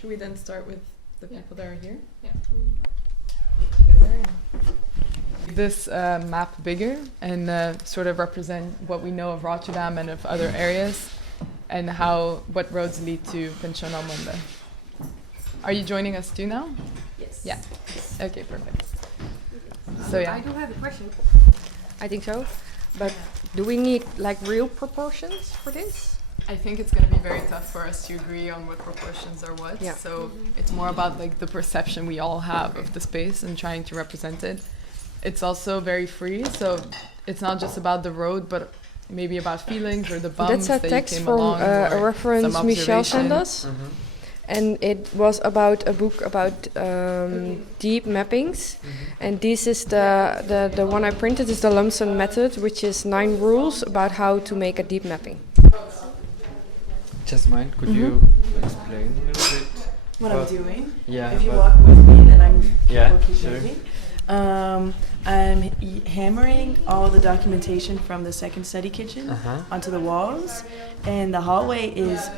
Should we then start with the people that are here? Yeah. This map bigger and sort of represent what we know of Rotterdam and of other areas, and what roads lead to Pension Almonde. Are you joining us too now? Yes. Yeah. Okay, perfect. So yeah. I do have a question. I think so. But do we need like real proportions for this? I think it's going to be very tough for us to agree on what proportions are what. Yeah. So it's more about like the perception we all have of the space and trying to represent it. It's also very free, so it's not just about the road, but maybe about feelings or the bumps That's a that text you came from along. a reference some Michel sent us. And it was about a book about deep mappings. And this is the one I printed is the Lumsden method, which is 9 rules about how to make a deep mapping. Just mind, could you explain a little bit what I'm doing? Yeah. If you walk with me, then I'm walking sure. with me. I'm hammering all the documentation from the second study kitchen onto the walls, and the hallway is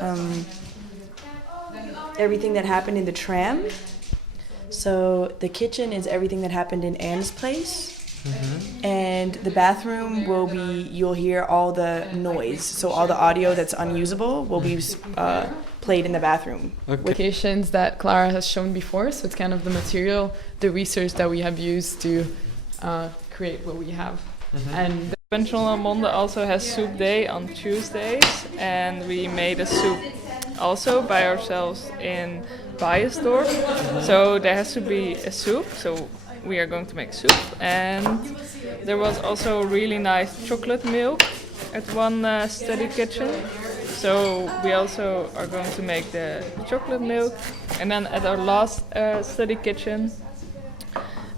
everything that happened in the tram. So the kitchen is everything that happened in Anne's place. And the bathroom will be, you'll hear all the noise. So all the audio that's unusable will be played in the bathroom. Locations that Clara has shown before, so it's kind of the material, the research that we have used to create what we have. And Pension Almonde also has soup day on Tuesdays, and we made a soup also by ourselves in Bijesdorp. So there has to be a soup, so we are going to make soup. And there was also really nice chocolate milk at one study kitchen. So we also are going to make the chocolate milk. And then at our last study kitchen,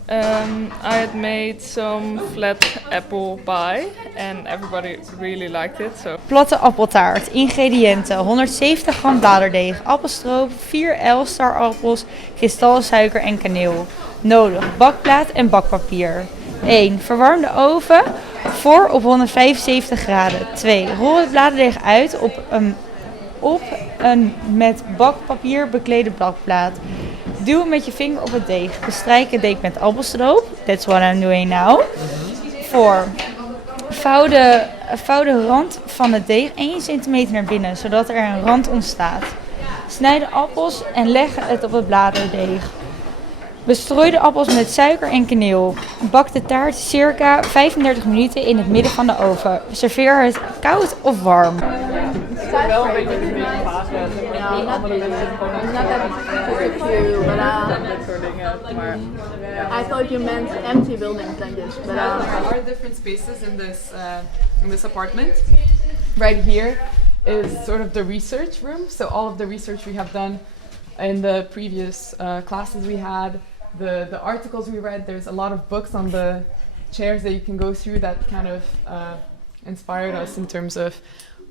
I had made some flat apple pie and everybody really liked it. So. Platte appeltaart. Ingrediënten: 170 gram bladerdeeg, appelstroop, 4 Elstar appels, kristalsuiker en kaneel. Nodig: bakplaat en bakpapier. 1. Verwarm de oven voor op 175 graden. 2. Rol het bladerdeeg uit op een met bakpapier beklede bakplaat. Duw met je vinger op het deeg. Bestrijk het deeg met appelstroop. That's what I'm doing now. 4. Vouw de rand van het deeg 1 centimeter naar binnen, zodat er een rand ontstaat. Snijd de appels en leg het op het bladerdeeg. Bestrooi de appels met suiker en kaneel. Bak de taart circa 35 minuten in het midden van de oven. Serveer het koud of warm. Wel een beetje de fase. Andere mensen gewoon dat soort dingen. Maar I thought you meant empty buildings like this, but there are different spaces in this apartment. Right here is sort of the research room. So all of the research we have done in the previous classes we had, the articles we read, there's a lot of books on the chairs that you can go through that kind of inspired us in terms of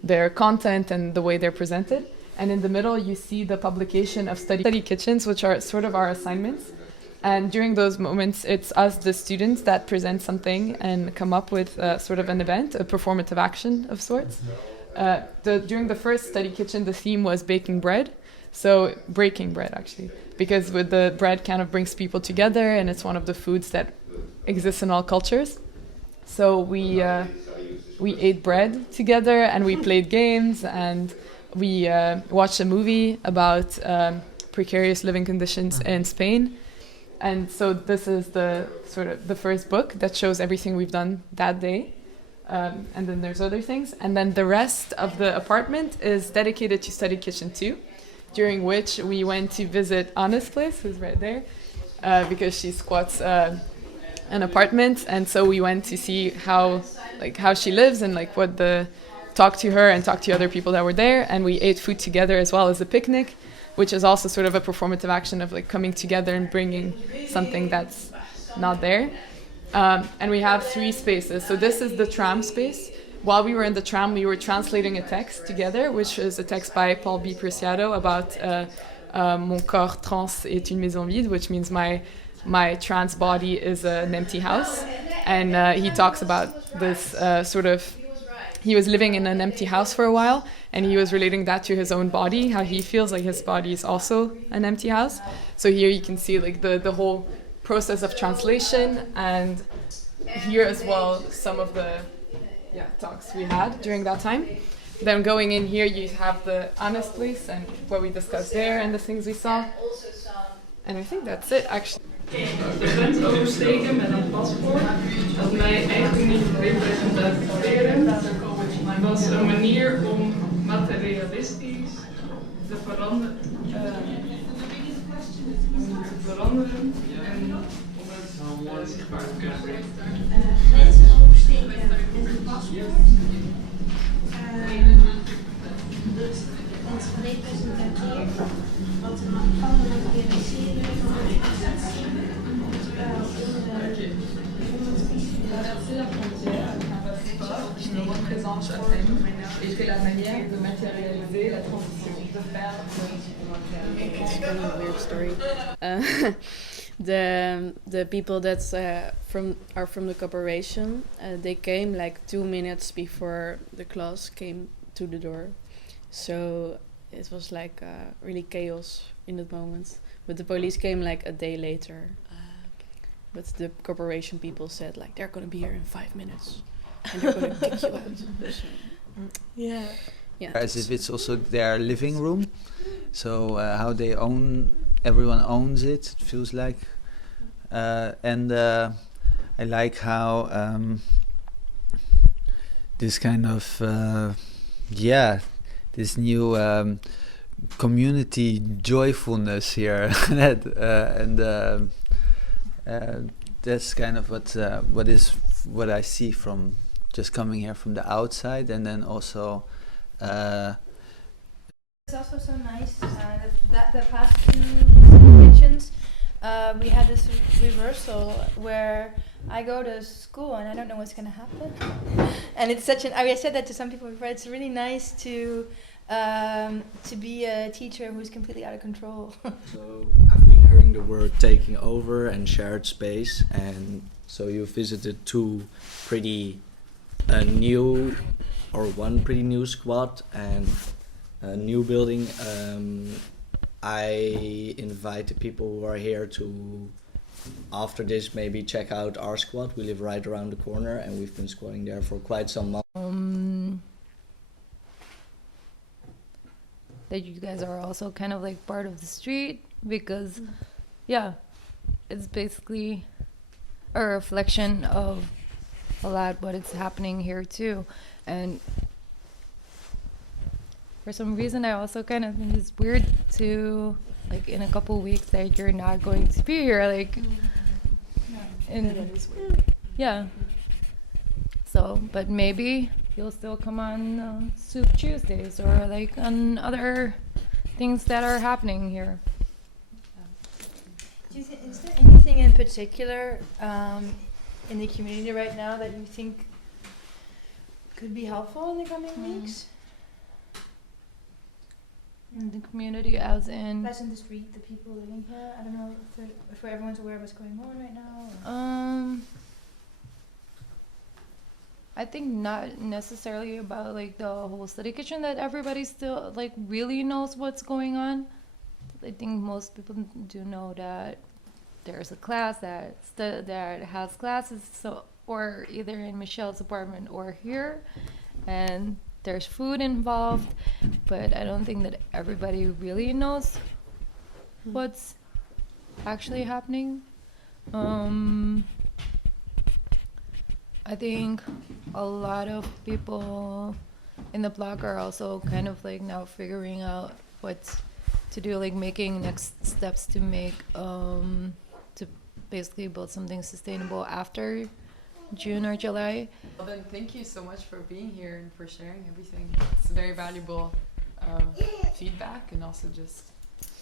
their content and the way they're presented. And in the middle you see the publication of study kitchens, which are sort of our assignments. And during those moments it's us, the students, that present something and come up with sort of an event, a performative action of sorts. During the first study kitchen the theme was baking bread. So breaking bread, actually, because with the bread kind of brings people together, and it's one of the foods that exists in all cultures. So we ate bread together, and we played games, and we watched a movie about precarious living conditions in Spain. And so this is the sort of the first book that shows everything we've done that day. And then there's other things, and then the rest of the apartment is dedicated to study kitchen 2. During which we went to visit Anne's place, who's right there, because she squats an apartment, and so we went to see how she lives and talk to her and talk to other people that were there, and we ate food together as well as a picnic, which is also sort of a performative action of coming together and bringing something that's not there. And we have 3 spaces. So this is the tram space. While we were in the tram, we were translating a text together, which is a text by Paul B. Preciado about Mon corps trans est une maison vide, which means my trans body is an empty house. And he talks about this sort of he was living in an empty house for a while, and he was relating that to his own body, how he feels like his body is also an empty house. So here you can see like the whole process of translation, and here as well some of the talks we had during that time. Then going in here you have the Anna's place and what we discussed there and the things we saw. And I think that's it actually. De grens oversteken met een paspoort, dat mij eigenlijk niet representeren, was een manier om materialistisch te veranderen en om het zichtbaar te kunnen brengen. Mensen oversteken met een paspoort. Het representeert wat we kan materialiseren van de organisatie. It's kind of a weird story. The people that are from the corporation, they came like 2 minutes before the class came to the door, so it was like really chaos in that moment. But the police came like a day later. But the corporation people said like they're gonna be here in 5 minutes and they're gonna kick you out. So, yeah. As if it's also their living room, so how they everyone owns it. It feels like, and I like how this kind of this new community joyfulness here, that's kind of what I see from just coming here from the outside, and then also. It's also so nice that the past two kitchens we had this reversal where I go to school and I don't know what's going to happen, and it's such an. I said that to some people before. It's really nice to be a teacher who's completely out of control. So I've been hearing the word taking over and shared space, and so you visited two pretty new. Or one pretty new squad and a new building. I invited people who are here to, after this, maybe check out our squad. We live right around the corner and we've been squatting there for quite some months. That you guys are also kind of like part of the street, because it's basically a reflection of a lot what is happening here too. And for some reason I also kind of think it's weird to, like, in a couple of weeks that you're not going to be here, like, so, but maybe you'll still come on Soup Tuesdays or like on other things that are happening here. Is there anything in particular in the community right now that you think could be helpful in the coming weeks? In the community, as in the street, the people living here. I don't know if everyone's aware of what's going on right now. I think not necessarily about like the whole study kitchen that everybody still like really knows what's going on. I think most people do know that there's a class that has classes, so or either in Michelle's apartment or here, and there's food involved, but I don't think that everybody really knows what's actually happening. I think a lot of people in the block are also kind of like now figuring out what to do, like making next steps to make to basically build something sustainable after June or July. Well then, thank you so much for being here and for sharing everything. It's very valuable feedback, and also just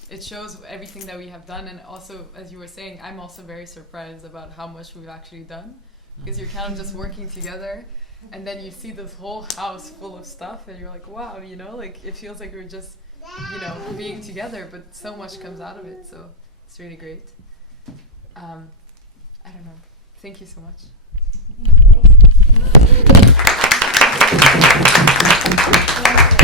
it shows everything that we have done. And also, as you were saying, I'm also very surprised about how much we've actually done, because you're kind of just working together, and then you see this whole house full of stuff, and you're like, wow, you know, like it feels like we're just, you know, being together, but so much comes out of it. So it's really great. I don't know. Thank you so much. Thank you.